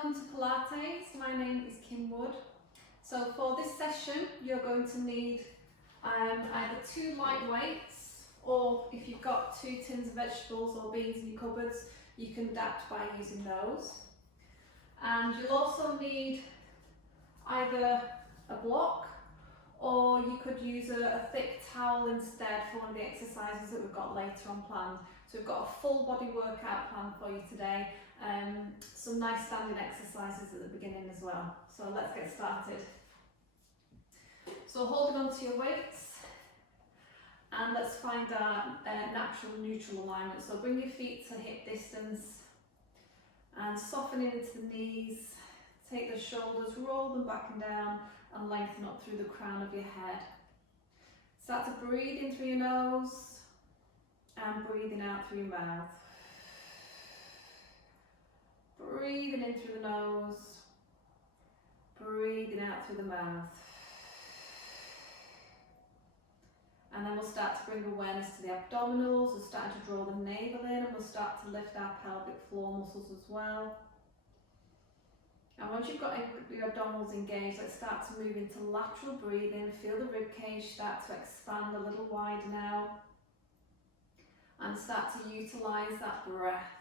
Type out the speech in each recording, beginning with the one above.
welcome to Pilates. My name is Kim Wood. So for this session you're going to need either 2 light weights, or if you've got 2 tins of vegetables or beans in your cupboards, you can adapt by using those. And you'll also need either a block, or you could use a thick towel instead for one of the exercises that we've got later on planned. So we've got a full body workout planned for you today. Some nice standing exercises at the beginning as well. So let's get started. So holding on to your weights, and let's find our natural neutral alignment. So bring your feet to hip distance and soften into the knees. Take the shoulders, roll them back and down, and lengthen up through the crown of your head. Start to breathe in through your nose and breathing out through your mouth. Breathing in through the nose, breathing out through the mouth. And then we'll start to bring awareness to the abdominals. We'll start to draw the navel in, and we'll start to lift our pelvic floor muscles as well. And once you've got your abdominals engaged, let's start to move into lateral breathing. Feel the rib cage start to expand a little wider now. And start to utilise that breath.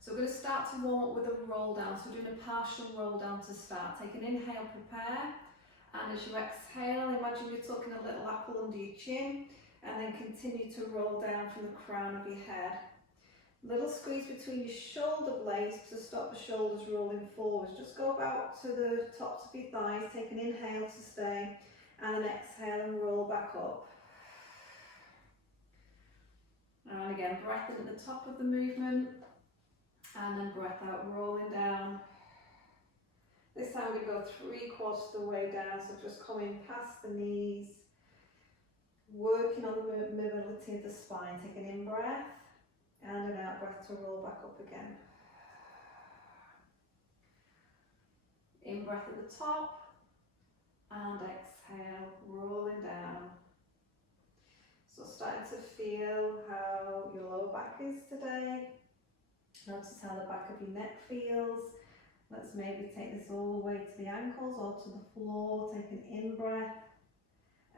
So we're going to start to warm up with a roll down. So we're doing a partial roll down to start. Take an inhale, prepare. And as you exhale, imagine you're tucking a little apple under your chin. And then continue to roll down from the crown of your head. Little squeeze between your shoulder blades to stop the shoulders rolling forwards. Just go about to the tops of your thighs. Take an inhale to stay. And then exhale and roll back up. And again, breath in at the top of the movement. And then breath out, rolling down. This time we go 3/4 of the way down, so just coming past the knees, working on the mobility of the spine. Take an in breath and an out breath to roll back up again. In breath at the top and exhale, rolling down. So starting to feel how your lower back is today. Notice how the back of your neck feels. Let's maybe take this all the way to the ankles or to the floor. Take an in breath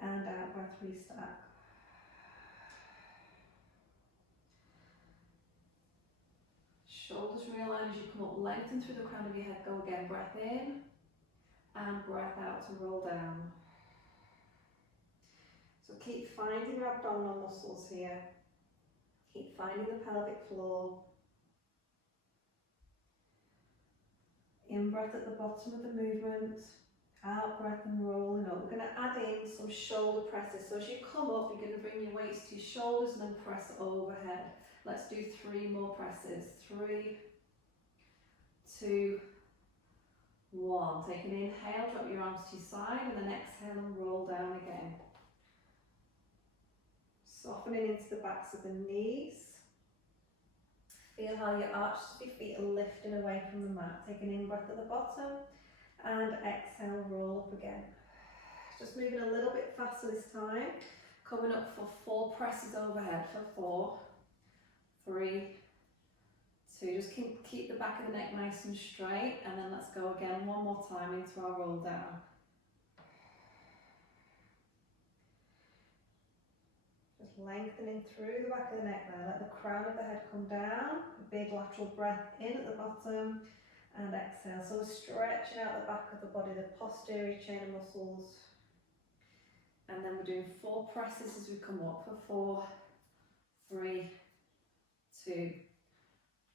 and out breath, restart. Shoulders realign as you come up, lengthen through the crown of your head. Go again, breath in and breath out to roll down. So keep finding your abdominal muscles here. Keep finding the pelvic floor. In breath at the bottom of the movement, out breath and rolling up. We're going to add in some shoulder presses. So as you come up, you're going to bring your weights to your shoulders and then press overhead. Let's do 3 more presses. 3, 2, 1. Take an inhale, drop your arms to your side, and then exhale and roll down again. Softening into the backs of the knees. Feel how your arches of your feet are lifting away from the mat. Take an in-breath at the bottom and exhale, roll up again. Just moving a little bit faster this time. Coming up for 4 presses overhead for 4, 3, 2. Just keep the back of the neck nice and straight, and then let's go again one more time into our roll down. Lengthening through the back of the neck now. Let the crown of the head come down. A big lateral breath in at the bottom and exhale. So we're stretching out the back of the body, the posterior chain of muscles. And then we're doing 4 presses as we come up for 4, 3, 2,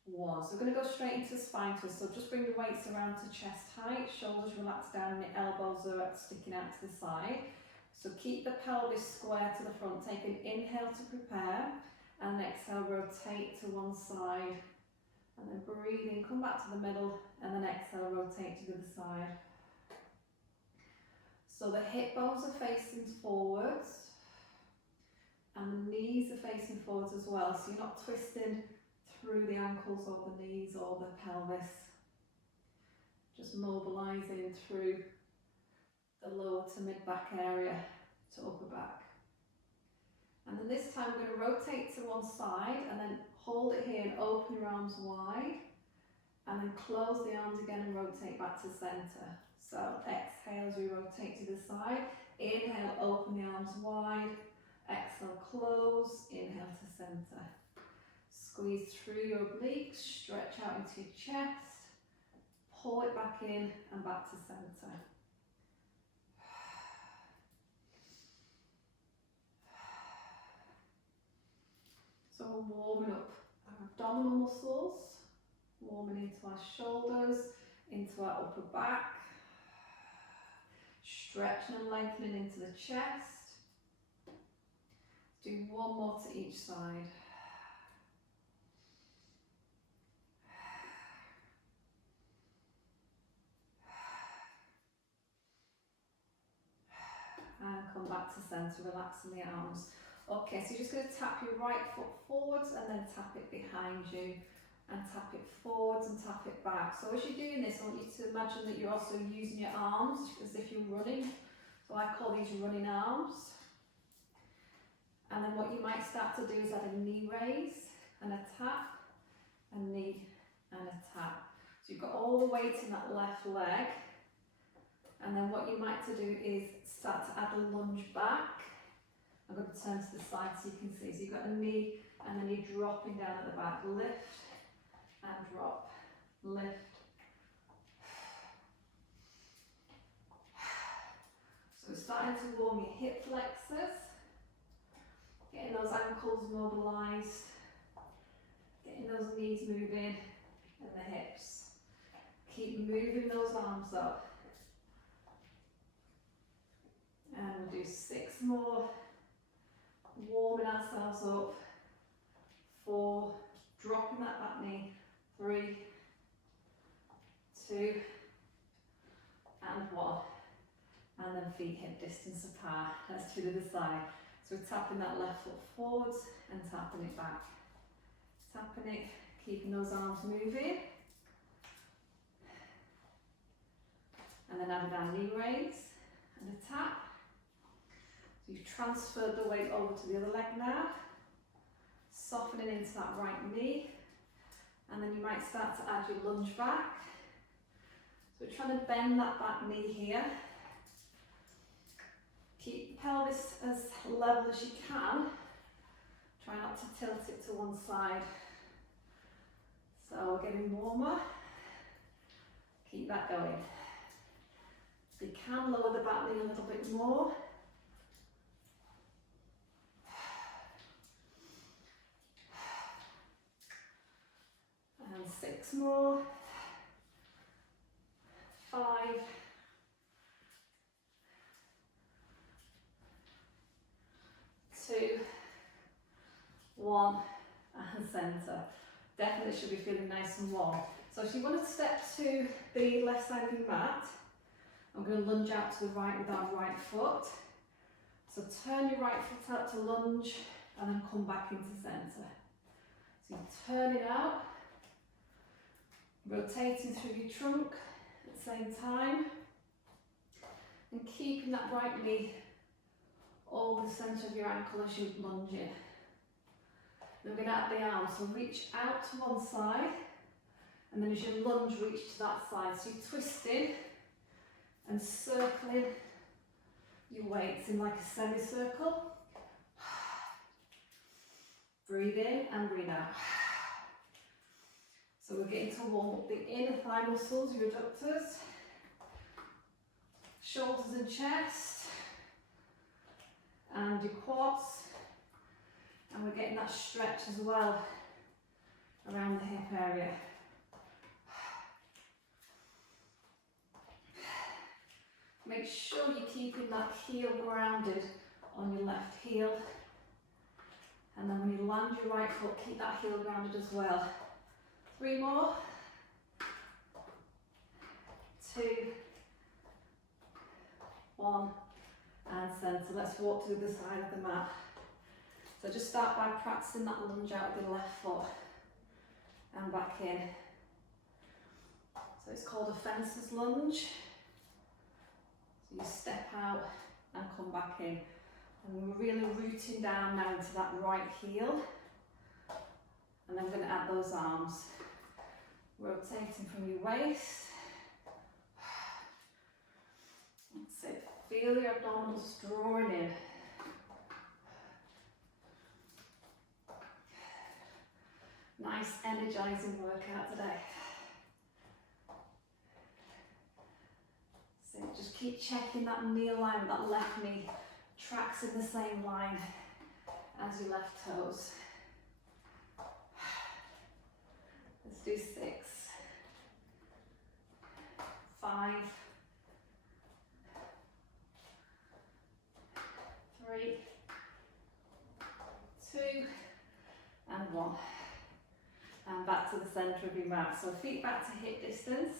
1. So we're going to go straight into the spine twist. So just bring the weights around to chest height, shoulders relaxed down, and the elbows are sticking out to the side. So keep the pelvis square to the front. Take an inhale to prepare, and exhale, rotate to one side. And then breathe in, come back to the middle, and then exhale, rotate to the other side. So the hip bones are facing forwards, and the knees are facing forwards as well. So you're not twisting through the ankles or the knees or the pelvis. Just mobilising through the lower to mid back area to upper back. And then this time we're going to rotate to one side and then hold it here and open your arms wide and then close the arms again and rotate back to center. So exhale as we rotate to the side. Inhale, open the arms wide. Exhale, close. Inhale to center. Squeeze through your obliques, stretch out into your chest. Pull it back in and back to center. So we're warming up our abdominal muscles, warming into our shoulders, into our upper back, stretching and lengthening into the chest. Do one more to each side. And come back to centre, relaxing the arms. Okay, so you're just going to tap your right foot forwards and then tap it behind you and tap it forwards and tap it back. So as you're doing this, I want you to imagine that you're also using your arms as if you're running. So I call these running arms. And then what you might start to do is add a knee raise and a tap, a knee and a tap. So you've got all the weight in that left leg. And then what you might to do is start to add a lunge back. I'm going to turn to the side so you can see. So you've got a knee and then you're dropping down at the back. Lift and drop. Lift. So we're starting to warm your hip flexors. Getting those ankles mobilised. Getting those knees moving and the hips. Keep moving those arms up. And we'll do 6 more. Warming ourselves up. 4, dropping that back knee. 3, 2, and 1. And then feet hip distance apart. Let's do the other side. So we're tapping that left foot forwards and tapping it back. Tapping it, keeping those arms moving. And then adding our knee raise and a tap. So you've transferred the weight over to the other leg now. Softening into that right knee. And then you might start to add your lunge back. So we're trying to bend that back knee here. Keep the pelvis as level as you can. Try not to tilt it to one side. So we're getting warmer. Keep that going. If you can, lower the back knee a little bit more. And 6 more. 5. 2, 1, and centre. Definitely should be feeling nice and warm. So if you want to step to the left side of your mat, I'm going to lunge out to the right with our right foot. So turn your right foot out to lunge and then come back into centre. So you turn it out, rotating through your trunk at the same time, and keeping that right knee over the centre of your ankle as you lunge in. Then we're going to add the arms, so reach out to one side, and then as you lunge, reach to that side. So you're twisting and circling your weights in like a semicircle. Breathe in and breathe out. So we're getting to warm up the inner thigh muscles, your adductors, shoulders and chest, and your quads, and we're getting that stretch as well around the hip area. Make sure you're keeping that heel grounded on your left heel, and then when you land your right foot, keep that heel grounded as well. 3 more. 2, 1, and centre. Let's walk to the side of the mat. So just start by practicing that lunge out with your left foot and back in. So it's called a fencer's lunge. So you step out and come back in. And we're really rooting down now into that right heel. And then we're going to add those arms. rotating from your waist. That's it. Feel your abdominals drawing in. Nice energizing workout today. So just keep checking that knee alignment, that left knee tracks in the same line as your left toes. Let's do 6, 5, 3, 2, and 1. And back to the centre of your mat. So feet back to hip distance.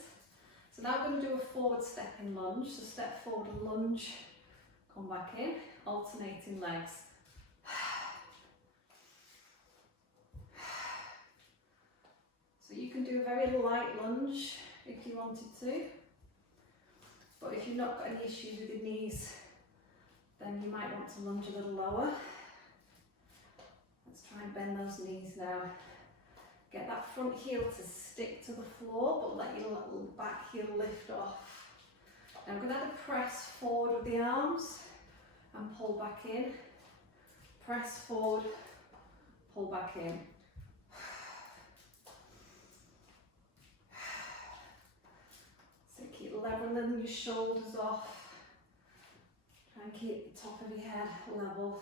So now we're going to do a forward stepping lunge. So step forward, lunge, come back in, alternating legs. So you can do a very light lunge if you wanted to. But if you've not got any issues with your knees, then you might want to lunge a little lower. Let's try and bend those knees now. Get that front heel to stick to the floor, but let your back heel lift off. Now I'm going to have a press forward with the arms and pull back in. Press forward, pull back in. So keep leveling your shoulders off. Try and keep the top of your head level.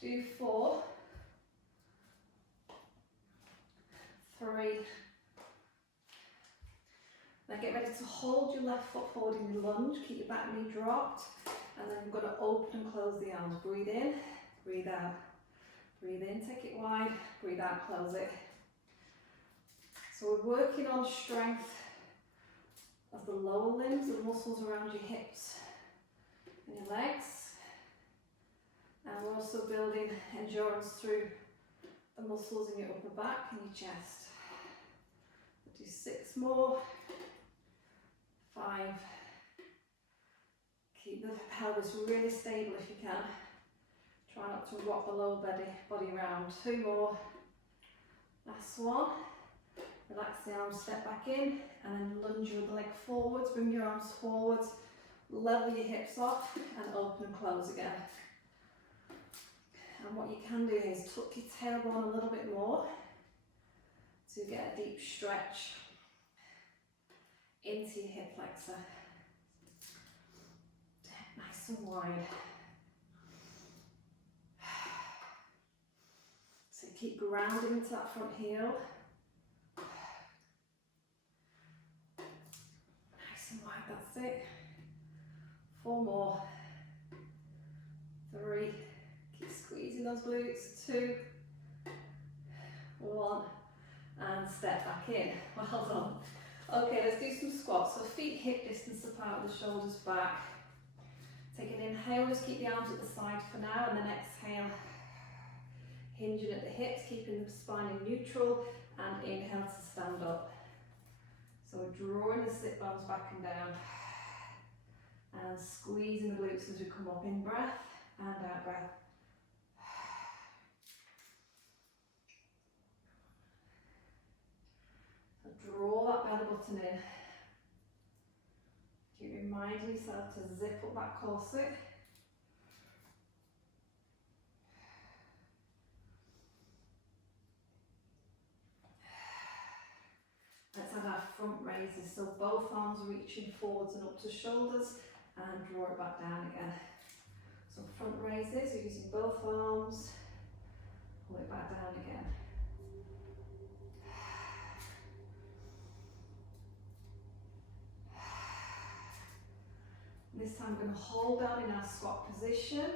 Do 4, 3, then get ready to hold your left foot forward in your lunge, keep your back knee dropped, and then we're going to open and close the arms. Breathe in, breathe out, breathe in, take it wide, breathe out, close it. So we're working on strength of the lower limbs, the muscles around your hips and your legs. And we're also building endurance through the muscles in your upper back and your chest. We'll do 6 more. 5. Keep the pelvis really stable if you can. Try not to rock the lower body around. 2 more. Last one. Relax the arms, step back in, and then lunge with the leg forwards. Bring your arms forwards. Level your hips off and open and close again. And what you can do is tuck your tailbone a little bit more to get a deep stretch into your hip flexor. Nice and wide. So keep grounding into that front heel. Nice and wide, that's it. 4 more. 3. Squeezing those glutes, 2, 1, and step back in. Well done. Okay, let's do some squats. So feet hip distance apart with the shoulders back. Take an inhale, just keep the arms at the side for now, and then exhale, hinging at the hips, keeping the spine in neutral, and inhale to stand up. So we're drawing the sit bones back and down, and squeezing the glutes as we come up. In breath and out breath. Draw that belly button in. Keep reminding yourself to zip up that corset. Let's have our front raises, so both arms reaching forwards and up to shoulders, and draw it back down again. So front raises, using both arms, pull it back down again. This time we're going to hold down in our squat position,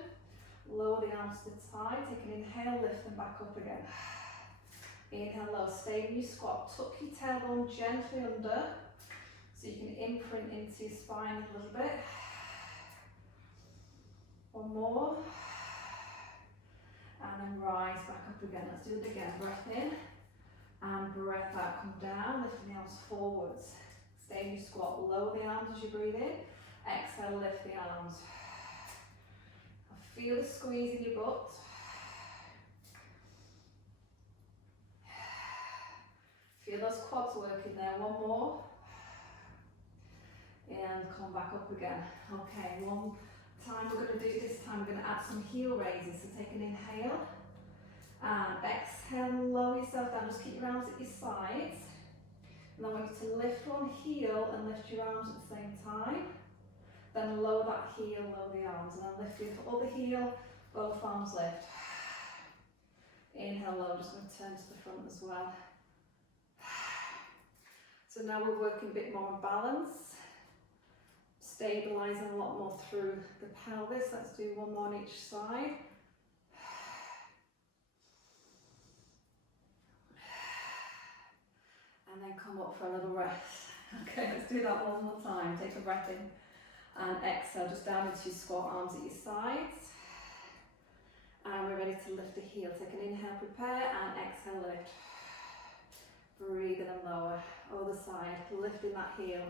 lower the arms to the side, take an inhale, lift them back up again. Inhale low, stay in your squat, tuck your tailbone gently under, so you can imprint into your spine a little bit. 1 more, and then rise back up again. Let's do it again, breath in, and breath out, come down, lifting the arms forwards. Stay in your squat, lower the arms as you breathe in. Exhale, lift the arms. Feel the squeeze in your butt. those quads working there. One more. And come back up again. Okay, one time we're going to do this time, we're going to add some heel raises. So take an inhale and exhale, lower yourself down, just keep your arms at your sides. And I want you to lift one heel and lift your arms at the same time. Then lower that heel, lower the arms, and then lift your other heel, both arms lift. Inhale low, just going to turn to the front as well. So now we're working a bit more on balance, stabilising a lot more through the pelvis. Let's do one more on each side. And then come up for a little rest. Okay, let's do that one more time. Take a breath in and exhale, just down into your squat, arms at your sides. And we're ready to lift the heel. Take an inhale, prepare, and exhale, lift. Breathe in and lower. Other side, lifting that heel.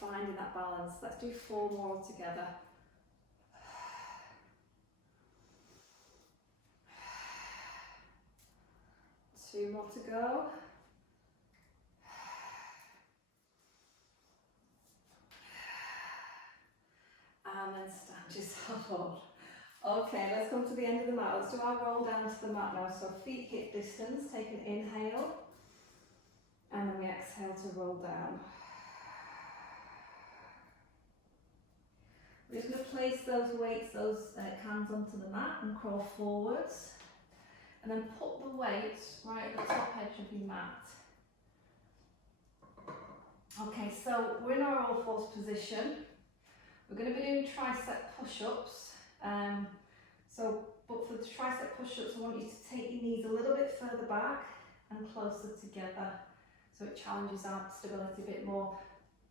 Finding that balance. Let's do 4 more together. Two more to go. And then stand yourself up. Okay, let's come to the end of the mat. Let's do our roll down to the mat now. So feet hip distance, take an inhale. And then we exhale to roll down. We're just going to place those weights, those hands onto the mat and crawl forwards. And then put the weight right at the top edge of your mat. Okay, so we're in our all fours position. We're going to be doing tricep push-ups. But for the tricep push-ups, I want you to take your knees a little bit further back and closer together. So it challenges our stability a bit more.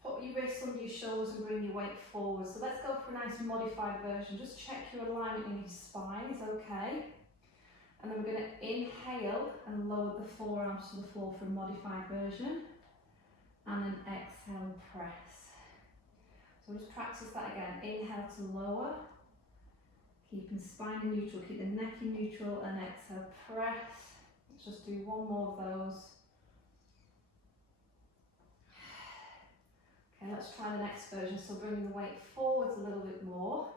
Put your wrists under your shoulders and bring your weight forward. So let's go for a nice modified version. Just check your alignment in your spine is okay. And then we're going to inhale and lower the forearms to the floor for a modified version. And then exhale and press. So just practice that again. Inhale to lower. Keeping spine in neutral, keep the neck in neutral, and exhale, press. Let's just do one more of those. Okay, let's try the next version. So bringing the weight forwards a little bit more,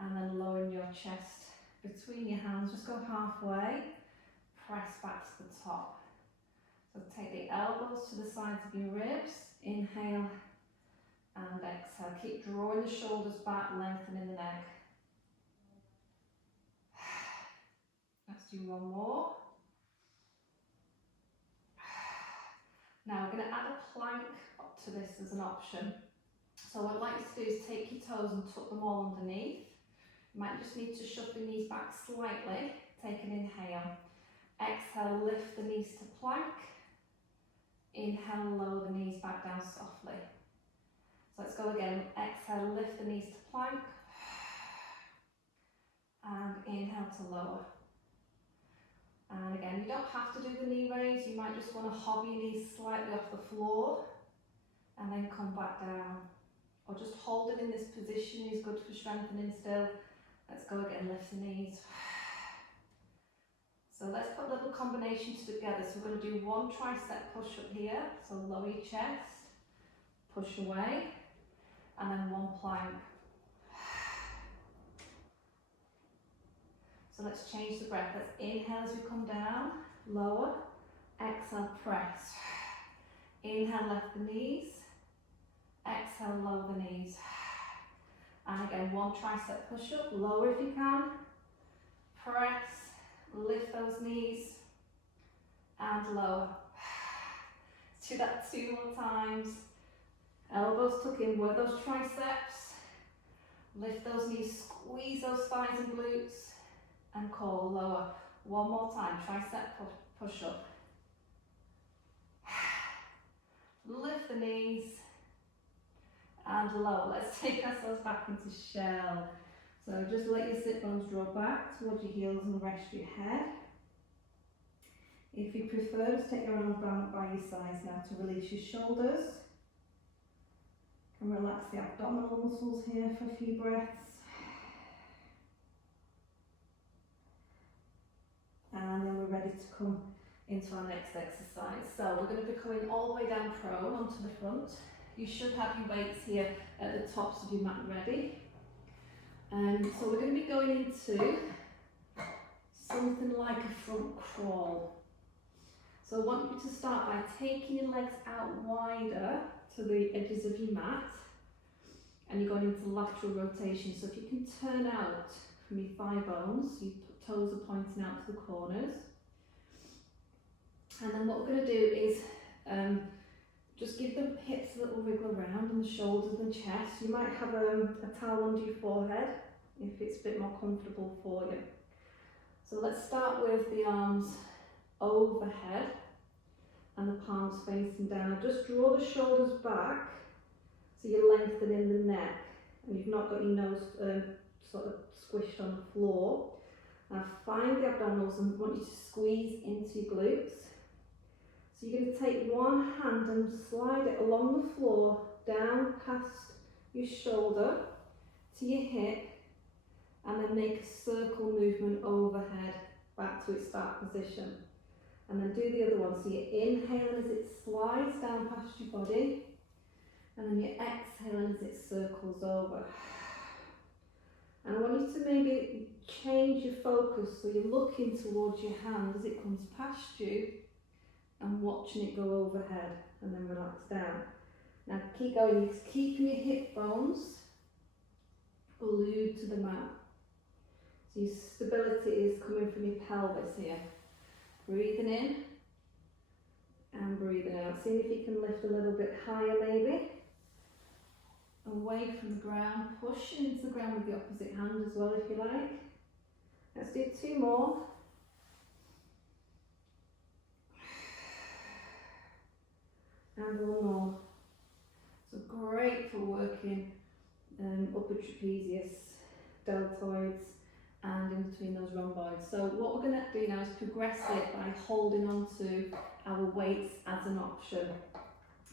and then lowering your chest between your hands. Just go halfway, press back to the top. So take the elbows to the sides of your ribs, inhale, and exhale. Keep drawing the shoulders back, lengthening the neck. Let's do one more. Now we're going to add a plank up to this as an option. So what I'd like you to do is take your toes and tuck them all underneath. You might just need to shove the knees back slightly. Take an inhale. Exhale, lift the knees to plank. Inhale, lower the knees back down softly. So let's go again. Exhale, lift the knees to plank. And inhale to lower. And again, you don't have to do the knee raise. You might just want to hover your knees slightly off the floor and then come back down. Or just hold it in this position is good for strengthening still. Let's go again, lift the knees. So let's put little combinations together. So we're going to do one tricep push up here. So lower your chest, push away, and then one plank. So let's change the breath. Let's inhale as we come down, lower, exhale, press. Inhale, lift the knees, exhale, lower the knees. And again, one tricep push up, lower if you can, press, lift those knees, and lower. Let's do that 2 more times. Elbows tuck in, work those triceps, lift those knees, squeeze those thighs and glutes, and call lower. One more time, tricep push up. Lift the knees and lower. Let's take ourselves back into shell. So just let your sit bones draw back towards your heels and rest your head. If you prefer, just take your arms down by your sides now to release your shoulders. And relax the abdominal muscles here for a few breaths. And then we're ready to come into our next exercise. So we're going to be coming all the way down prone onto the front. You should have your weights here at the tops of your mat ready. So we're going to be going into something like a front crawl. So I want you to start by taking your legs out wider to the edges of your mat, and you're going into lateral rotation. So if you can turn out from your thigh bones, your toes are pointing out to the corners. And then what we're going to do is just give the hips a little wiggle around, and the shoulders and chest. You might have a towel under your forehead if it's a bit more comfortable for you. So let's start with the arms overhead and the palms facing down. Just draw the shoulders back so you're lengthening the neck and you've not got your nose sort of squished on the floor. Now find the abdominals and I want you to squeeze into your glutes. So you're going to take one hand and slide it along the floor, down past your shoulder to your hip, and then make a circle movement overhead back to its start position. And then do the other one. So you're inhaling as it slides down past your body, and then you're exhaling as it circles over. And I want you to maybe change your focus so you're looking towards your hand as it comes past you and watching it go overhead, and then relax down. Now keep going, you're keeping your hip bones glued to the mat. So your stability is coming from your pelvis here. Breathing in and breathing out. See if you can lift a little bit higher maybe. Away from the ground, push into the ground with the opposite hand as well if you like. Let's do 2 more. And 1 more. So great for working upper trapezius, deltoids, and in between those rhomboids. So what we're going to do now is progress it by holding on to our weights as an option.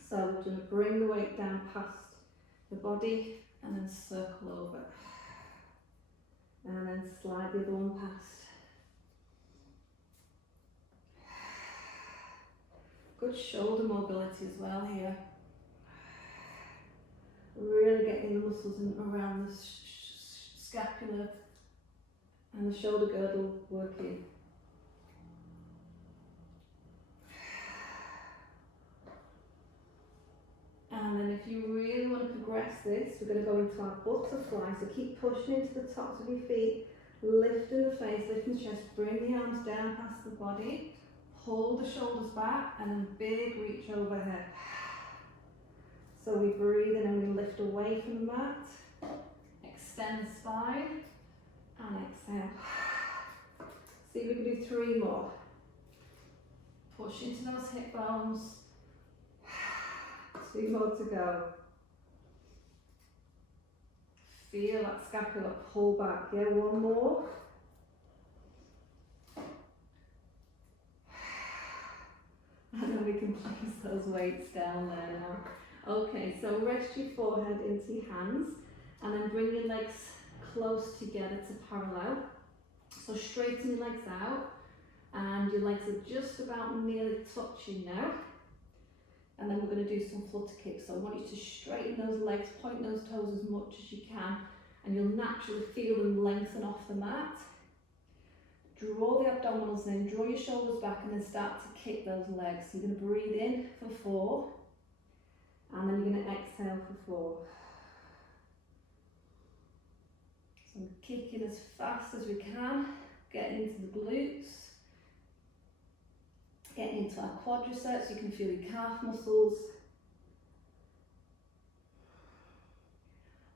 So we're going to bring the weight down past the body and then circle over. And then slide the other one past. Good shoulder mobility as well here. Really getting the muscles around the scapula and the shoulder girdle working. And then if you really want to progress this, we're going to go into our butterfly. So keep pushing into the tops of your feet, lifting the face, lifting the chest, bring the arms down past the body, pull the shoulders back, and then big reach overhead. So we breathe in and we lift away from the mat, extend the spine, and exhale. See if we can do 3 more. Push into those hip bones. 2 more to go. Feel that scapula pull back. Yeah, 1 more. And then we can place those weights down there now. Okay, so rest your forehead into your hands and then bring your legs close together to parallel. So straighten your legs out and your legs are just about nearly touching now. And then we're going to do some flutter kicks. So I want you to straighten those legs, point those toes as much as you can, and you'll naturally feel them lengthen off the mat. Draw the abdominals in, draw your shoulders back, and then start to kick those legs. So you're going to breathe in for 4, and then you're going to exhale for 4. So we're kicking as fast as we can, getting into the glutes, getting into our quadriceps. You can feel your calf muscles.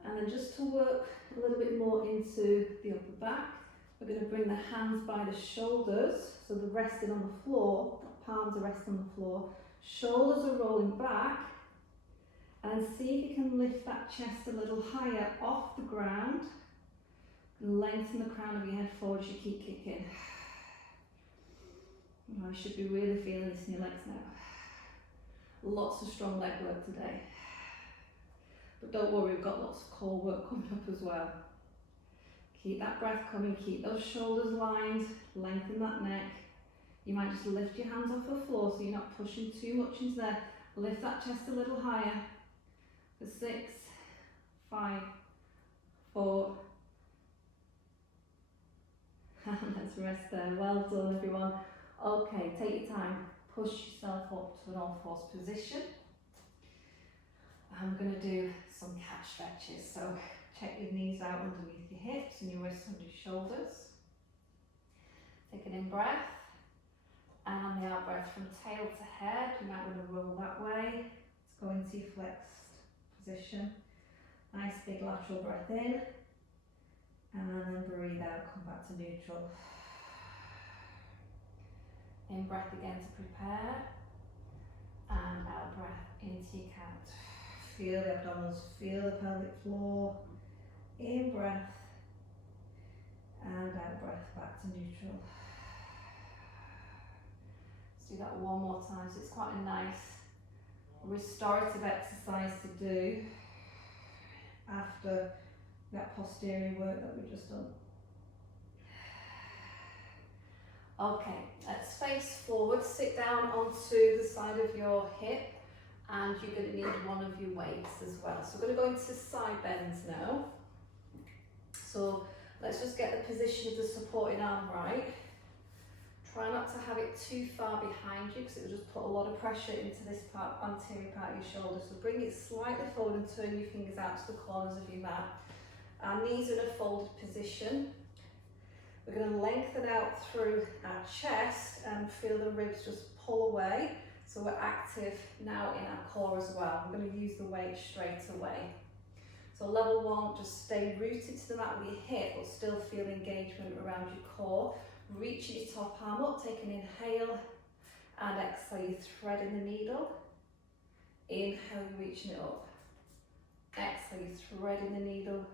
And then just to work a little bit more into the upper back, we're going to bring the hands by the shoulders, so they're resting on the floor, palms are resting on the floor, shoulders are rolling back, and see if you can lift that chest a little higher off the ground, and lengthen the crown of your head forward as you keep kicking. Oh, I should be really feeling this in your legs now. Lots of strong leg work today. But don't worry, we've got lots of core work coming up as well. Keep that breath coming, keep those shoulders lined, lengthen that neck, You might just lift your hands off the floor so you're not pushing too much into there. Lift that chest a little higher. For 6, 5, 4. Let's rest there. Well done, everyone. Okay, take your time. Push yourself up to an all-fours position. I'm going to do some cat stretches. So check your knees out underneath your hips and your wrists under your shoulders. Take an in-breath. And on the out-breath from tail to head, you might want to roll that way. Let's go into your flexed position. Nice big lateral breath in. And then breathe out, come back to neutral. In breath again to prepare. And out breath into your cat. Feel the abdominals, feel the pelvic floor. In breath. And out breath back to neutral. Let's do that one more time. So it's quite a nice restorative exercise to do after that posterior work that we've just done. Okay, let's face forward, sit down onto the side of your hip, and you're going to need one of your weights as well. So we're going to go into side bends now. So let's just get the position of the supporting arm right. Try not to have it too far behind you because it will just put a lot of pressure into this part, anterior part of your shoulder. So bring it slightly forward and turn your fingers out to the corners of your mat. Our knees are in a folded position. We're going to lengthen out through our chest and feel the ribs just pull away. So we're active now in our core as well. We're going to use the weight straight away. So level 1, just stay rooted to the mat with your hip, but still feel engagement around your core. Reach your top arm up, take an inhale, and exhale, you're threading the needle. Inhale, you're reaching it up. Exhale, you're threading the needle.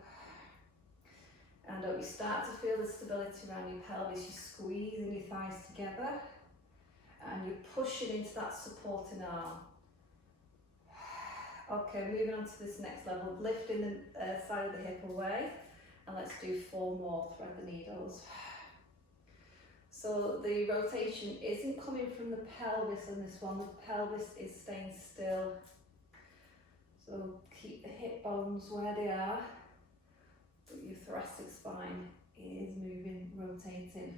And you start to feel the stability around your pelvis, you're squeezing your thighs together, and you're pushing into that supporting arm. Okay, moving on to this next level, lifting the side of the hip away, and let's do 4 more, thread the needles. So the rotation isn't coming from the pelvis on this one, the pelvis is staying still. So keep the hip bones where they are, but your thoracic spine is moving, rotating.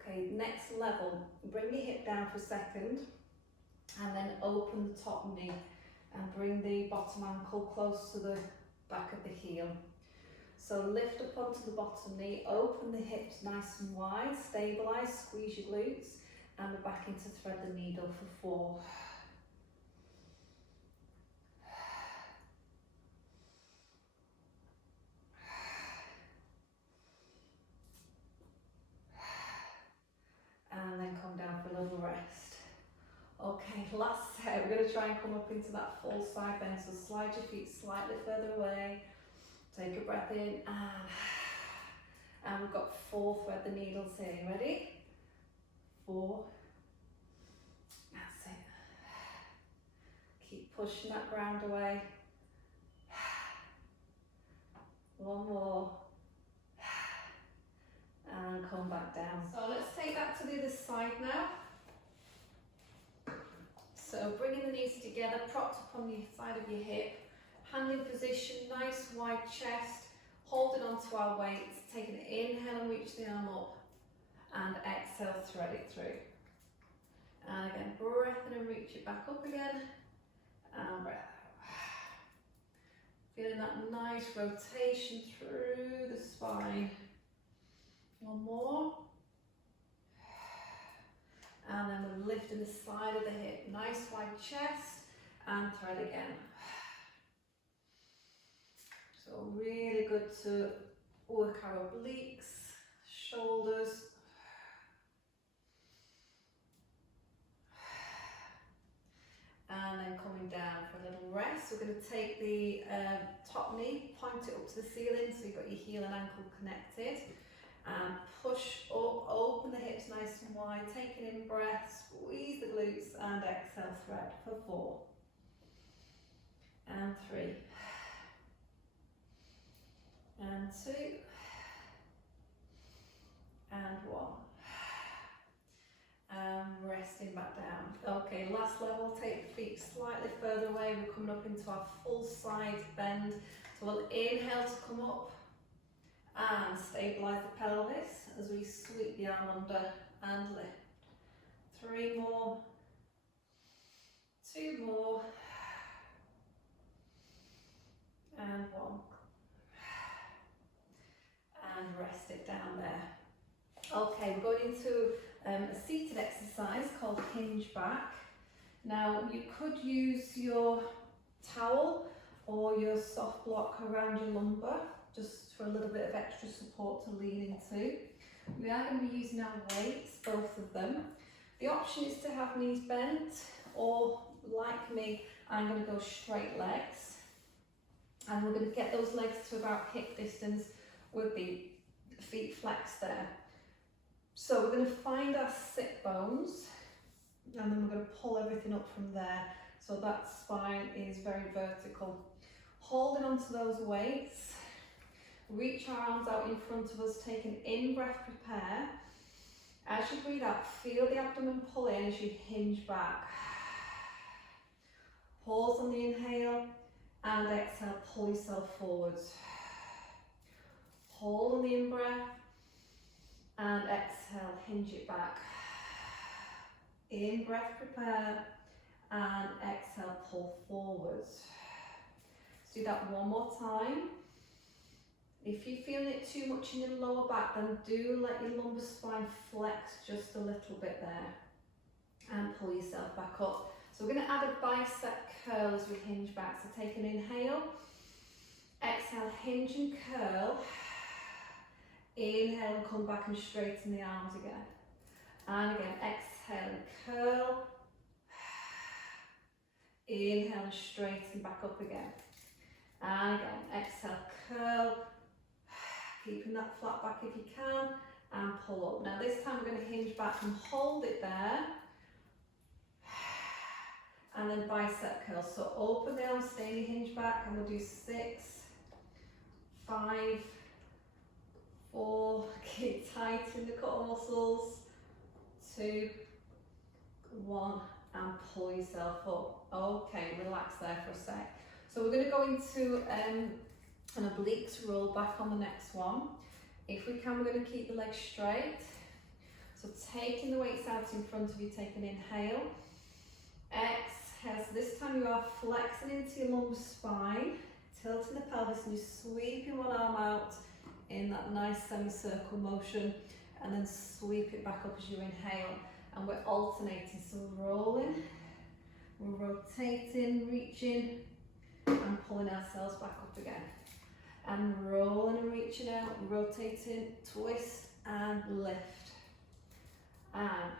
Okay, next level, bring your hip down for a second, and then open the top knee, and bring the bottom ankle close to the back of the heel. So lift up onto the bottom knee, open the hips nice and wide, stabilise, squeeze your glutes, and we're back into thread the needle for 4. And then come down for a little rest. Okay, last set, we're going to try and come up into that full side bend, so slide your feet slightly further away, take a breath in, and we've got 4 thread the needles here. Ready? 4. That's it. Keep pushing that ground away. 1 more. And come back down. So let's take that to the other side now. So bringing the knees together, propped up on the side of your hip, hand in position, nice wide chest, holding onto our weights, take an inhale and reach the arm up, and exhale, thread it through. And again, breath in and reach it back up again, and breath out. Feeling that nice rotation through the spine. 1 more. And then we're lifting the side of the hip, nice wide chest, and thread again. So really good to work our obliques, shoulders. And then coming down for a little rest. We're going to take the top knee, point it up to the ceiling so you've got your heel and ankle connected. And push up, open the hips nice and wide, take an in breath, squeeze the glutes, and exhale, thread for 4. And 3. And 2. And 1. And resting back down. Okay, last level, take the feet slightly further away. We're coming up into our full side bend. So we'll inhale to come up and stabilise the pelvis as we sweep the arm under and lift. 3 more, 2 more, and 1. And rest it down there. Okay, we're going into a seated exercise called hinge back. Now you could use your towel or your soft block around your lumbar just for a little bit of extra support to lean into. We are going to be using our weights, both of them. The option is to have knees bent, or like me, I'm going to go straight legs. And we're going to get those legs to about hip distance with the feet flexed there. So we're going to find our sit bones, and then we're going to pull everything up from there. So that spine is very vertical. Holding onto those weights, reach our arms out in front of us, take an in-breath, prepare. As you breathe out, feel the abdomen pull in as you hinge back. Pause on the inhale and exhale, pull yourself forwards. Hold on the in-breath and exhale, hinge it back. In-breath, prepare, and exhale, pull forwards. Let's do that one more time. If you're feeling it too much in your lower back, then do let your lumbar spine flex just a little bit there and pull yourself back up. So we're going to add a bicep curl as we hinge back. So take an inhale, exhale, hinge and curl. Inhale and come back and straighten the arms again. And again, exhale and curl. Inhale and straighten back up again. And again, exhale, curl. Keeping that flat back if you can, and pull up. Now this time we're going to hinge back and hold it there. And then bicep curl. So open the arms, stay in your hinge back, and we'll do 6, 5, 4, keep tight in the core muscles, 2, 1, and pull yourself up. Okay, relax there for a sec. So we're going to go into an obliques roll back on the next one. If we can, we're going to keep the legs straight. So taking the weights out in front of you, take an inhale. Exhale, so this time you are flexing into your lumbar spine, tilting the pelvis, and you're sweeping one arm out in that nice semicircle motion, and then sweep it back up as you inhale. And we're alternating, so we're rolling, we're rotating, reaching, and pulling ourselves back up again. And rolling and reaching out, rotating, twist and lift. And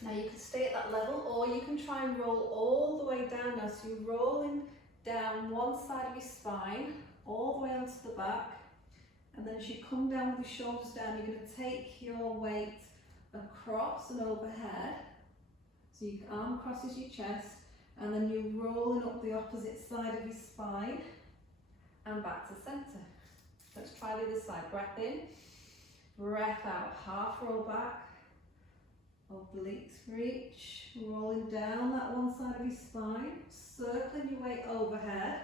now you can stay at that level, or you can try and roll all the way down now. So you're rolling down one side of your spine, all the way onto the back. And then as you come down with your shoulders down, you're going to take your weight across and overhead. So your arm crosses your chest, and then you're rolling up the opposite side of your spine and back to centre. Let's try the other side. Breath in, breath out, half roll back, obliques reach, rolling down that one side of your spine, circling your weight overhead,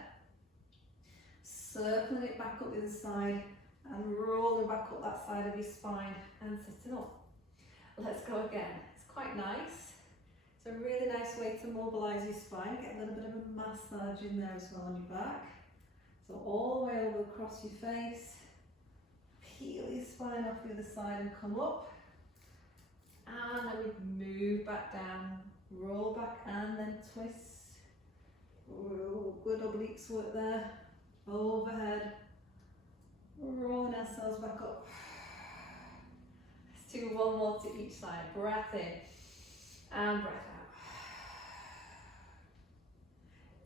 circling it back up the other side, and rolling back up that side of your spine and sitting up. Let's go again. It's quite nice. It's a really nice way to mobilise your spine, get a little bit of a massage in there as well on your back. So all the way over across your face, peel your spine off the other side and come up. And then we move back down, roll back and then twist. Ooh, good obliques work there. Overhead, rolling ourselves back up. Let's do one more to each side. Breath in and breath out.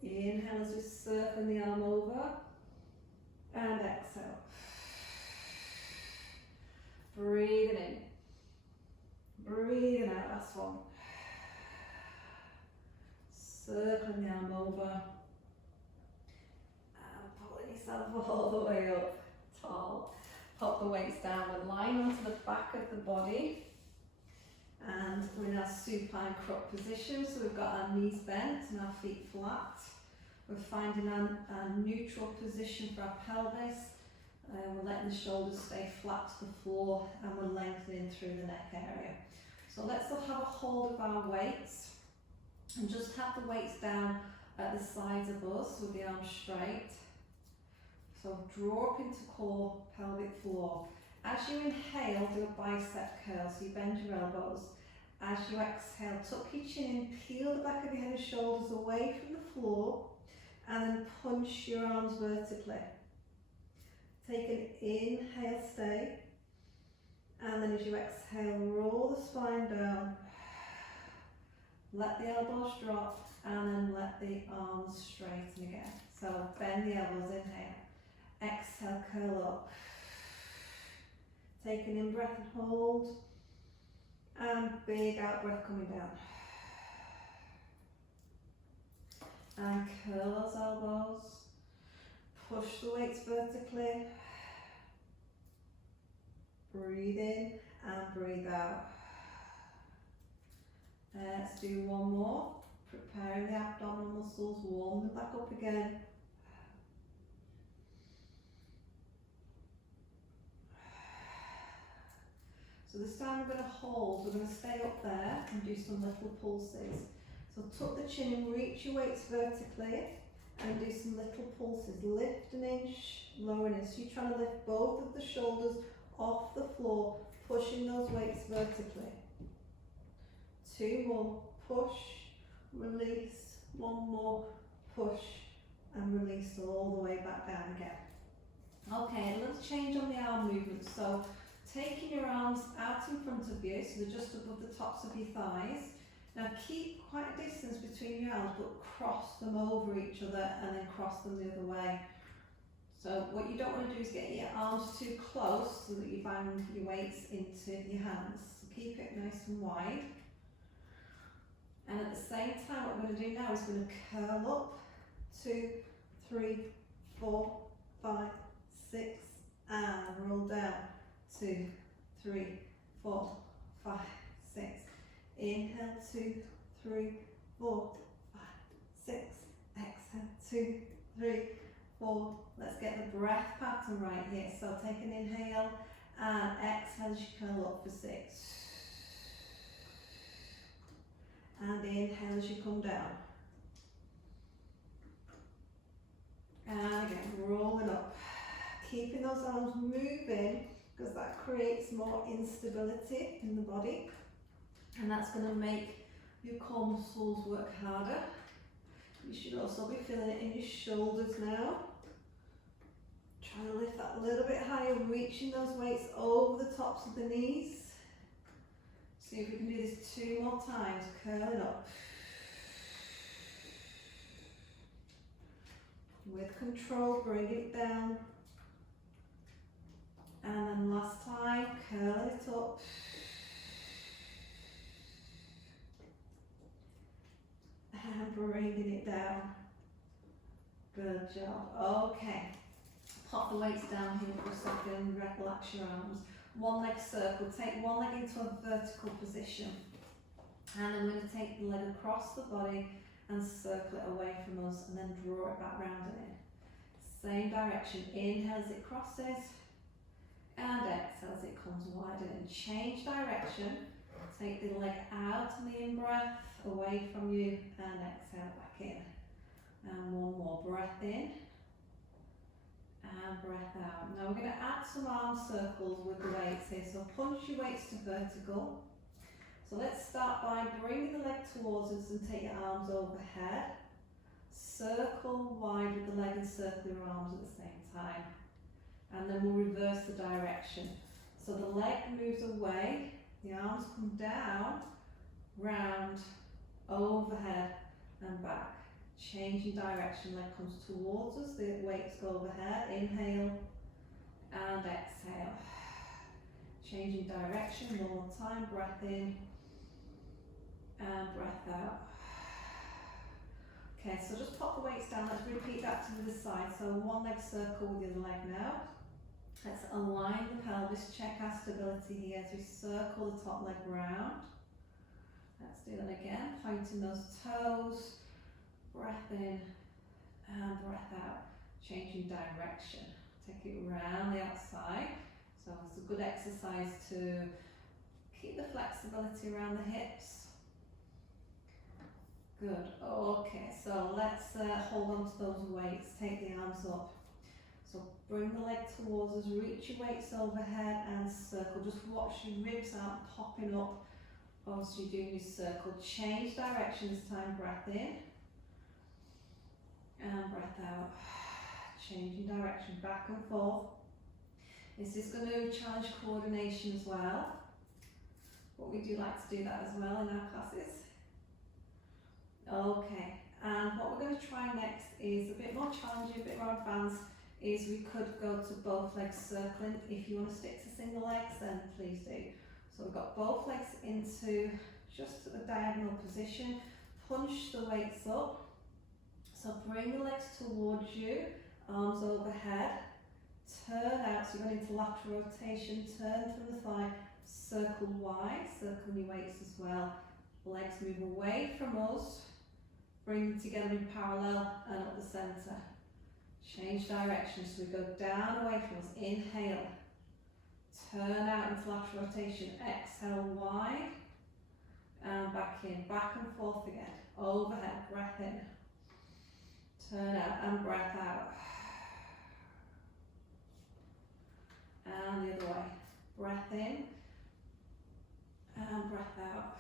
Inhale as we circle the arm over, and exhale. Breathing in, breathing out, last one. Circling the arm over, and pulling yourself all the way up, tall. Pop the weights down and line onto the back. back of the body, and we're in our supine crook position, so we've got our knees bent and our feet flat. We're finding our neutral position for our pelvis. We're letting the shoulders stay flat to the floor, and we're lengthening through the neck area. So let's have a hold of our weights and just have the weights down at the sides of us with the arms straight. So draw up into core, pelvic floor. As you inhale, do a bicep curl, so you bend your elbows. As you exhale, tuck your chin in, peel the back of your head and shoulders away from the floor, and then punch your arms vertically. Take an inhale, stay, and then as you exhale, roll the spine down, let the elbows drop, and then let the arms straighten again. So bend the elbows, inhale, exhale, curl up. Take an in-breath and hold, and big out-breath coming down. And curl those elbows, push the weights vertically, breathe in and breathe out. Let's do one more, preparing the abdominal muscles, warm them back up again. So this time we're going to hold, we're going to stay up there and do some little pulses. So tuck the chin and reach your weights vertically and do some little pulses. Lift an inch, lower an inch. So you're trying to lift both of the shoulders off the floor, pushing those weights vertically. 2 more, push, release, 1 more, push and release all the way back down again. Okay, let's change on the arm movement. So taking your arms out in front of you, so they're just above the tops of your thighs. Now keep quite a distance between your arms, but cross them over each other and then cross them the other way. So what you don't want to do is get your arms too close so that you bang your weights into your hands. So keep it nice and wide. And at the same time, what we're going to do now is we're going to curl up. 2, 3, 4, 5, 6, and roll down. 2, 3, 4, 5, 6. Inhale, 2, 3, 4, 5, 6. Exhale, 2, 3, 4. Let's get the breath pattern right here. So take an inhale and exhale as you curl up for 6. And inhale as you come down. And again, rolling up. Keeping those arms moving because that creates more instability in the body. And that's going to make your core muscles work harder. You should also be feeling it in your shoulders now. Try to lift that a little bit higher, reaching those weights over the tops of the knees. See if we can do this 2 more times, curling up. With control, bring it down. And then last time, curling it up. And bringing it down. Good job. Okay. Pop the weights down here for a second, relax your arms. 1 leg circle, take 1 leg into a vertical position. And then we're going to take the leg across the body and circle it away from us and then draw it back round and in. Same direction, inhale as it crosses and exhale as it comes wider and change direction. Take the leg out on the in-breath, away from you and exhale back in. And 1 more breath in. And breath out. Now we're going to add some arm circles with the weights here. So punch your weights to vertical. So let's start by bringing the leg towards us and take your arms overhead. Circle wide with the leg and circle your arms at the same time. And then we'll reverse the direction. So the leg moves away, the arms come down, round, overhead and back. Changing direction, leg comes towards us, the weights go overhead, inhale and exhale. Changing direction, 1 more time, breath in and breath out. Okay, so just pop the weights down, let's repeat that to the other side. So 1 leg circle with the other leg now. Let's align the pelvis, check our stability here as we circle the top leg round. Let's do that again, pointing those toes, breath in and breath out, changing direction. Take it round the outside. So it's a good exercise to keep the flexibility around the hips. Good, okay, so let's hold on to those weights, take the arms up. So bring the leg towards us, reach your weights overhead and circle. Just watch your ribs out popping up whilst you're doing your circle. Change direction this time, breath in and breath out. Changing direction, back and forth. This is going to challenge coordination as well, but we do like to do that as well in our classes. Okay, and what we're going to try next is a bit more challenging, a bit more advanced, is we could go to both legs circling. If you want to stick to single legs, then please do. So we've got both legs into just a diagonal position, punch the weights up. So bring the legs towards you, arms overhead, turn out, so you're going into lateral rotation, turn from the thigh, circle wide, circle your weights as well. Legs move away from us, bring them together in parallel and up the centre. Change direction, so we go down away from us, inhale, turn out into lateral rotation, exhale wide, and back in, back and forth again, overhead, breath in, turn out and breath out, and the other way, breath in, and breath out.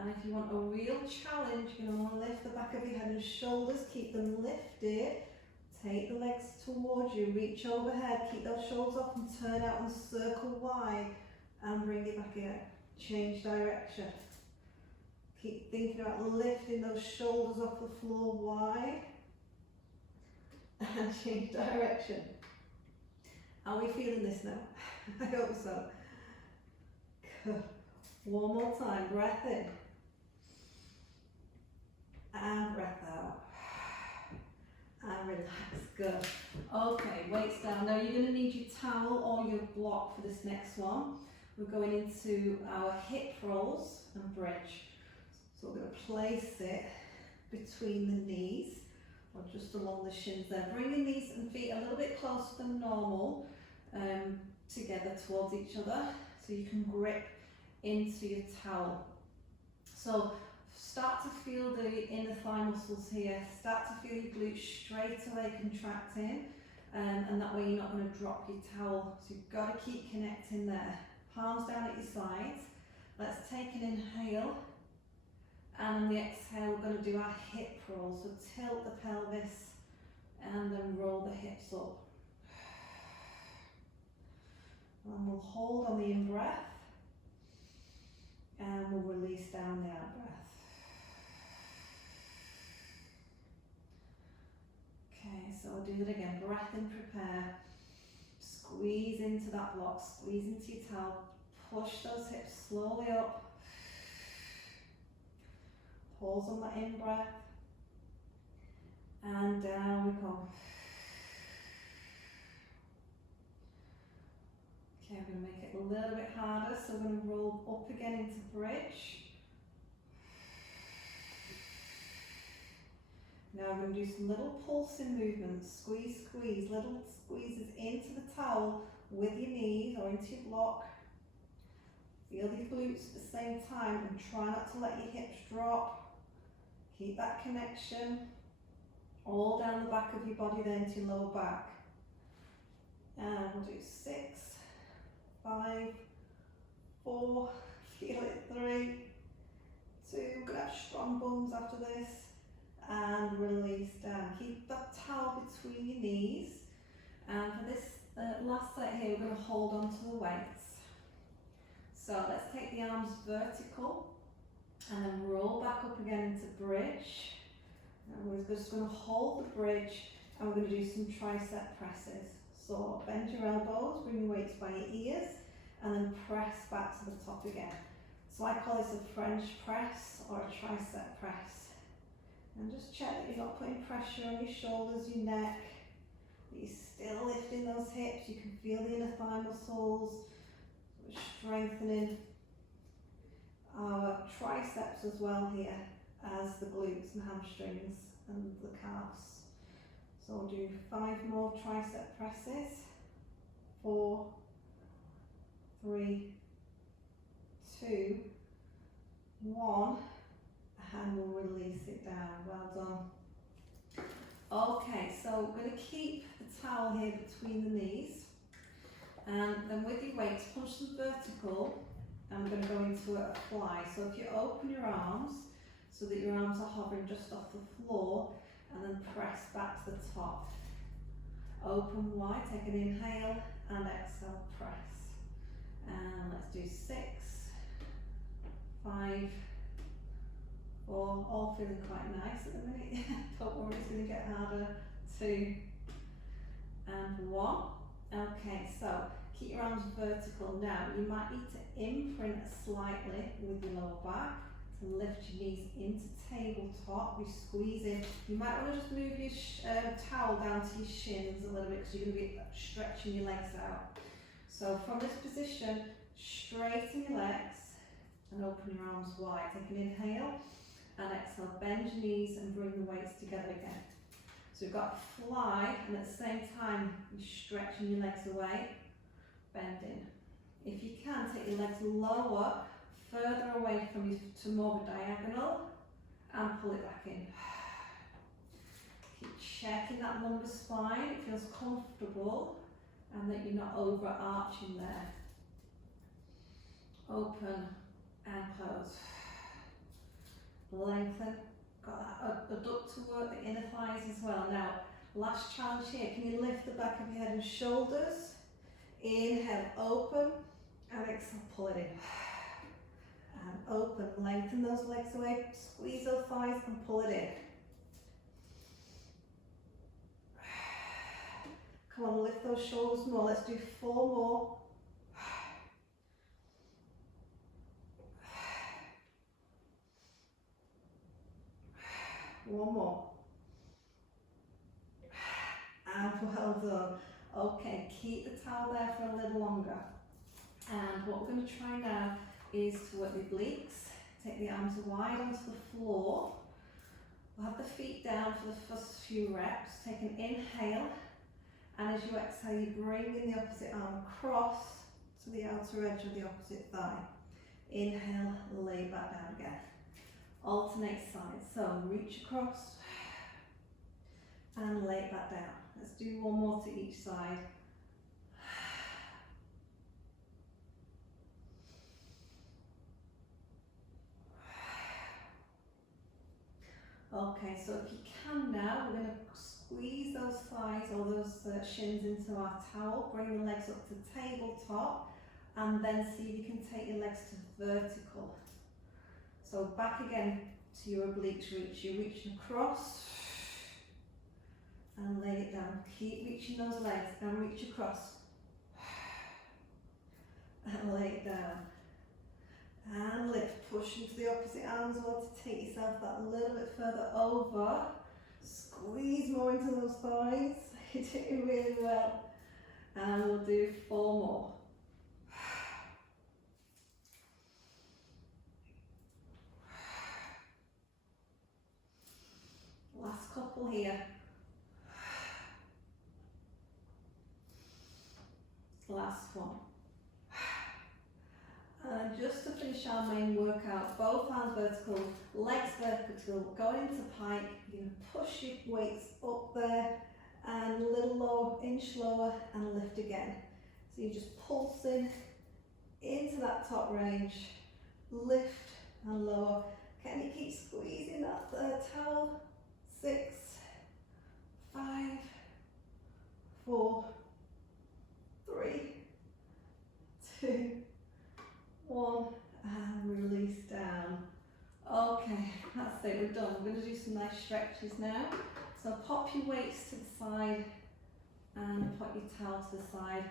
And if you want a real challenge, you're going to want to lift the back of your head and shoulders, keep them lifted, take the legs towards you, reach overhead, keep those shoulders up and turn out and circle wide and bring it back in. Change direction. Keep thinking about lifting those shoulders off the floor wide and change direction. Are we feeling this now? I hope so. Good. One more time, breath in and breath out and relax. Good. Okay, weights down. Now you're going to need your towel or your block for this next one. We're going into our hip rolls and bridge. So we're going to place it between the knees or just along the shins there. Bring your knees and feet a little bit closer than normal together towards each other so you can grip into your towel. So start to feel the inner thigh muscles here. Start to feel your glutes straight away contracting, and that way you're not going to drop your towel. So you've got to keep connecting there. Palms down at your sides. Let's take an inhale, and on the exhale we're going to do our hip roll. So tilt the pelvis and then roll the hips up. And we'll hold on the in-breath. And we'll release down the out breath. Okay, so I'll do that again. Breath in, prepare. Squeeze into that block, squeeze into your towel. Push those hips slowly up. Pause on that in breath. And down we come. Okay, I'm going to make it a little bit harder, so we're going to roll up again into bridge. Now we're going to do some little pulsing movements, squeeze, squeeze, little squeezes into the towel with your knees or into your block. Feel your glutes at the same time and try not to let your hips drop. Keep that connection all down the back of your body then to your lower back. And we'll do 6, 5, 4, feel it, 3, 2, we're going to have strong bums after this, and release down. Keep that towel between your knees, and for this last set here we're going to hold on to the weights. So let's take the arms vertical and then roll back up again into bridge, and we're just going to hold the bridge and we're going to do some tricep presses. So bend your elbows, bring your weights by your ears, and then press back to the top again. So I call this a French press or a tricep press. And just check that you're not putting pressure on your shoulders, your neck, But you're still lifting those hips. You can feel the inner thigh muscles, strengthening our triceps as well here as the glutes and hamstrings and the calves. So we'll do 5 more tricep presses. 4, 3, 2, 1, and we'll release it down. Well done. Okay, so we're going to keep the towel here between the knees, and then with your weights, punch them vertical, and we're going to go into a fly. So if you open your arms so that your arms are hovering just off the floor, and then press back to the top. Open wide, take an inhale, and exhale, press. And let's do 6, 5, 4, all feeling quite nice at the minute. Don't worry, it's going to get harder. 2 and 1. Okay, so keep your arms vertical. Now you might need to imprint slightly with your lower back to lift your knees into tabletop. You squeeze in. You might want to just move your towel down to your shins a little bit because you're going to be stretching your legs out. So from this position, straighten your legs and open your arms wide. Take an inhale and exhale. Bend your knees and bring the weights together again. So we've got fly, and at the same time you're stretching your legs away, bending. If you can, take your legs lower, further away from you to more of a diagonal, and pull it back in. Keep checking that lumbar spine, it feels comfortable, and that you're not overarching there. Open and close. Lengthen. Got that adductor work, the inner thighs as well. Now, last challenge here. Can you lift the back of your head and shoulders? Inhale, open, and exhale, pull it in. And open, lengthen those legs away, squeeze those thighs and pull it in. Come on, lift those shoulders more. Let's do 4 more. One more. And well done. Okay, keep the towel there for a little longer. And what we're going to try now is to work the obliques. Take the arms wide onto the floor. We'll have the feet down for the first few reps. Take an inhale, and as you exhale, you bring in the opposite arm across to the outer edge of the opposite thigh. Inhale, lay back down again. Alternate sides. So reach across and lay it back down. Let's do 1 more to each side. Okay, so if you can now, we're going to squeeze those thighs or those shins into our towel, bring the legs up to tabletop, and then see if you can take your legs to vertical. So back again to your obliques reach. You're reaching across and lay it down. Keep reaching those legs and reach across and lay it down. And lift, push into the opposite arm as well to take yourself that little bit further over. Squeeze more into those thighs. You're doing really well. And we'll do 4 more. Last couple here. Last one. And just to finish our main workout, both arms vertical, legs vertical, going into pike. You're going to push your weights up there and a little lower, inch lower, and lift again. So you're just pulsing into that top range, lift and lower. Can you keep squeezing that towel? 6, 5, 4, 3, 2, 1, and release down. Okay, that's it, we're done. We're going to do some nice stretches now. So pop your weights to the side and put your towel to the side,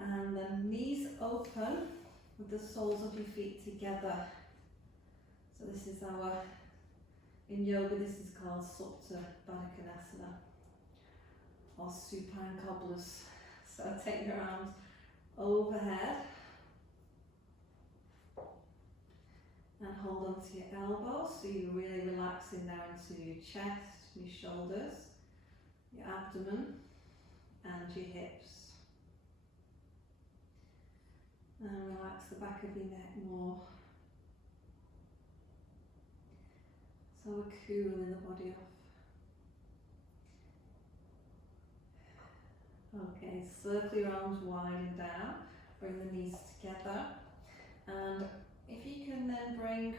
and then knees open with the soles of your feet together. So this is our, in yoga this is called Supta Baddha Konasana. or supine cobblers. So take your arms overhead and hold on to your elbows, so you're really relaxing now into your chest, your shoulders, your abdomen and your hips. And relax the back of your neck more. So we're cooling the body off. Okay, circle your arms wide and down, bring the knees together, and if you can then bring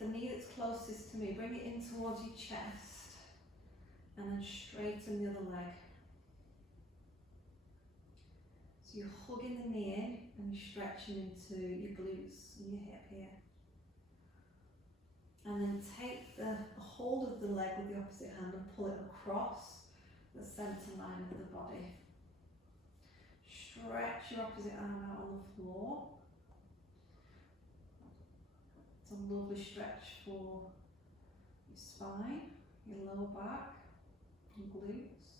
the knee that's closest to me, bring it in towards your chest, and then straighten the other leg. So you're hugging the knee in and you're stretching into your glutes and your hip here. And then take the hold of the leg with the opposite hand and pull it across the centre line of the body. Stretch your opposite arm out on the floor. It's a lovely stretch for your spine, your lower back, and glutes.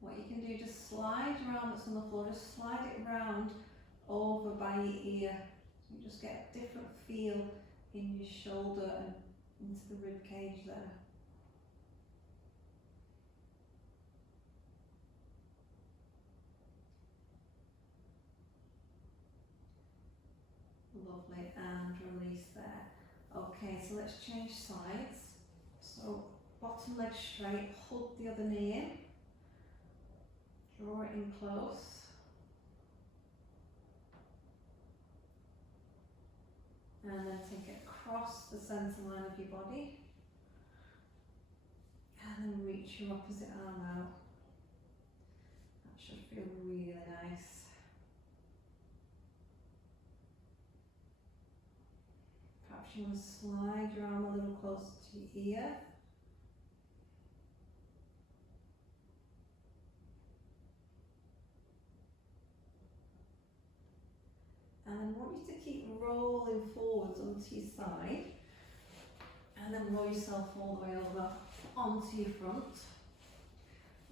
What you can do, just slide your arm that's on the floor, just slide it round over by your ear. So you just get a different feel in your shoulder and into the rib cage there. Lovely, and release there. Okay, so let's change sides. So bottom leg straight, hug the other knee in, draw it in close. And then take it across the centre line of your body. And then reach your opposite arm out. That should feel really nice. Perhaps you want to slide your arm a little closer to your ear. And then I want you to keep rolling forwards onto your side, and then roll yourself all the way over onto your front.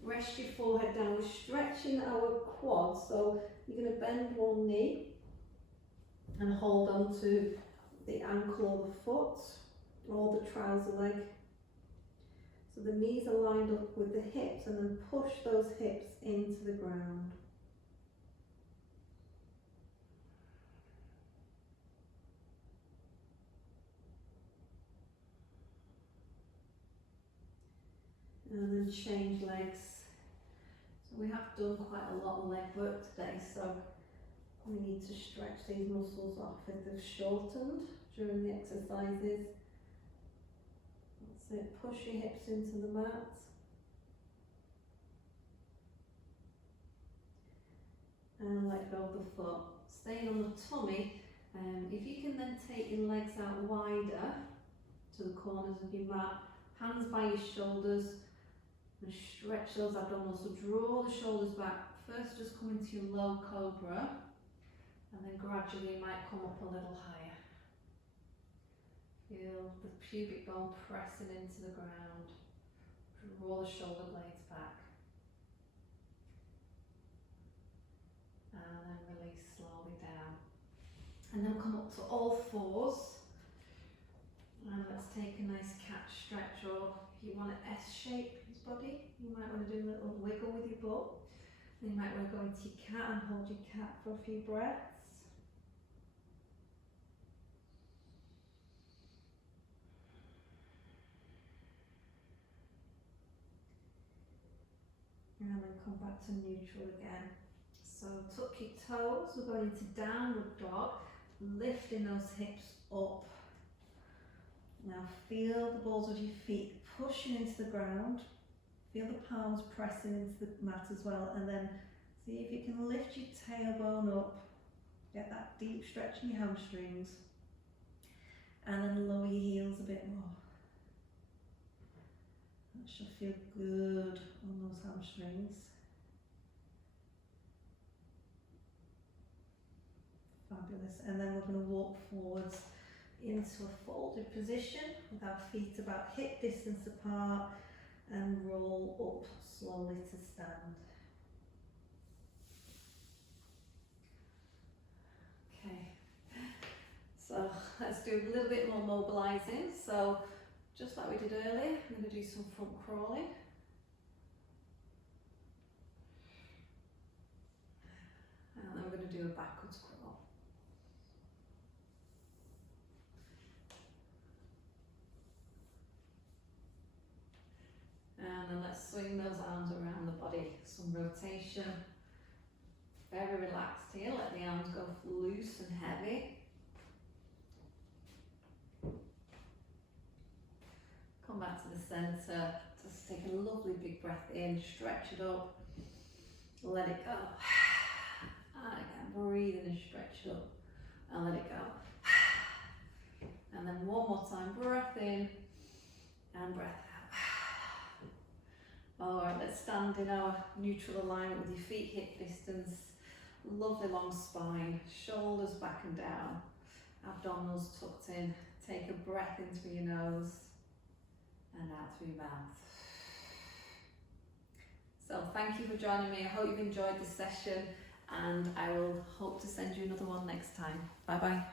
Rest your forehead down. We're stretching our quads, so you're going to bend one knee and hold on to the ankle or the foot or the trouser leg. So the knees are lined up with the hips, and then push those hips into the ground. And then change legs. So we have done quite a lot of leg work today, so we need to stretch these muscles off if they've shortened during the exercises. That's it, push your hips into the mat. And let go of the foot. Staying on the tummy, if you can then take your legs out wider to the corners of your mat, hands by your shoulders, and stretch those abdominals. So draw the shoulders back. First just come into your low cobra, and then gradually you might come up a little higher. Feel the pubic bone pressing into the ground. Draw the shoulder blades back. And then release slowly down. And then come up to all fours. And let's take a nice cat stretch, or if you want to S-shape his body, you might want to do a little wiggle with your butt. Then you might want to go into your cat and hold your cat for a few breaths. And then come back to neutral again. So tuck your toes, we're going into downward dog, lifting those hips up. Now feel the balls of your feet pushing into the ground. Feel the palms pressing into the mat as well, and then see if you can lift your tailbone up. Get that deep stretch in your hamstrings. And then lower your heels a bit more. That should feel good on those hamstrings. Fabulous. And then we're going to walk forwards into a folded position with our feet about hip distance apart, and roll up slowly to stand. Okay, so let's do a little bit more mobilising. So just like we did earlier, I'm going to do some front crawling. And then we're going to do a backwards crawl. And then let's swing those arms around the body. Some rotation. Very relaxed here. Let the arms go loose and heavy. Come back to the centre. Just take a lovely big breath in. Stretch it up. Let it go. And again, breathe in and stretch it up. And let it go. And then one more time. Breath in and breath out. Alright, let's stand in our neutral alignment with your feet hip distance. Lovely long spine, shoulders back and down, abdominals tucked in. Take a breath in through your nose and out through your mouth. So thank you for joining me. I hope you've enjoyed this session and I will hope to send you another one next time. Bye bye.